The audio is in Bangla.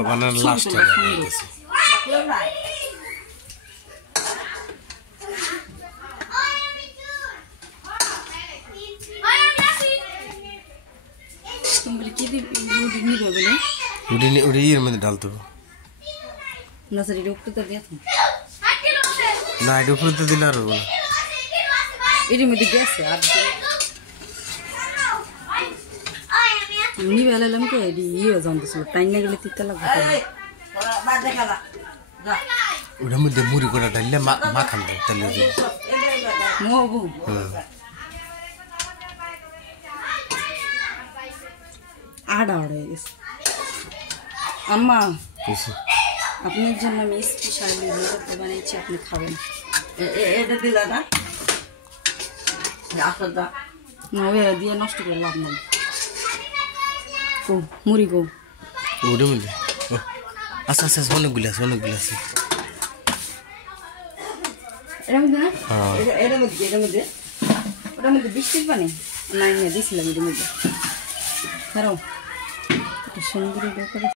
বানানোর লাস্ট এর মধ্যে ডালতো না স্যার এটা উপরে তো দিয়ে না এটা উপরে তো দিলে আরো এর মধ্যে গেছে আর নিবে এলাম কে ইয়ে জানতেছিল টাইম না গেলে তিতা লাগবে ওটার মধ্যে মুড়ি করে ডাললে মাখান দাও তাহলে আড়া হয়ে গেছে আম্মা আপনার জন্য আমি স্পেশালি বানিয়েছি আপনি খাবেন এটা দিলা না দিয়ে নষ্ট করে লাভ নাই গো মুড়ি গো ওটা মধ্যে আচ্ছা আচ্ছা অনেকগুলো আছে এটার মধ্যে না ওটার মধ্যে বৃষ্টির পানি নাই দিয়েছিলাম এটার মধ্যে কারণ এটা সুন্দর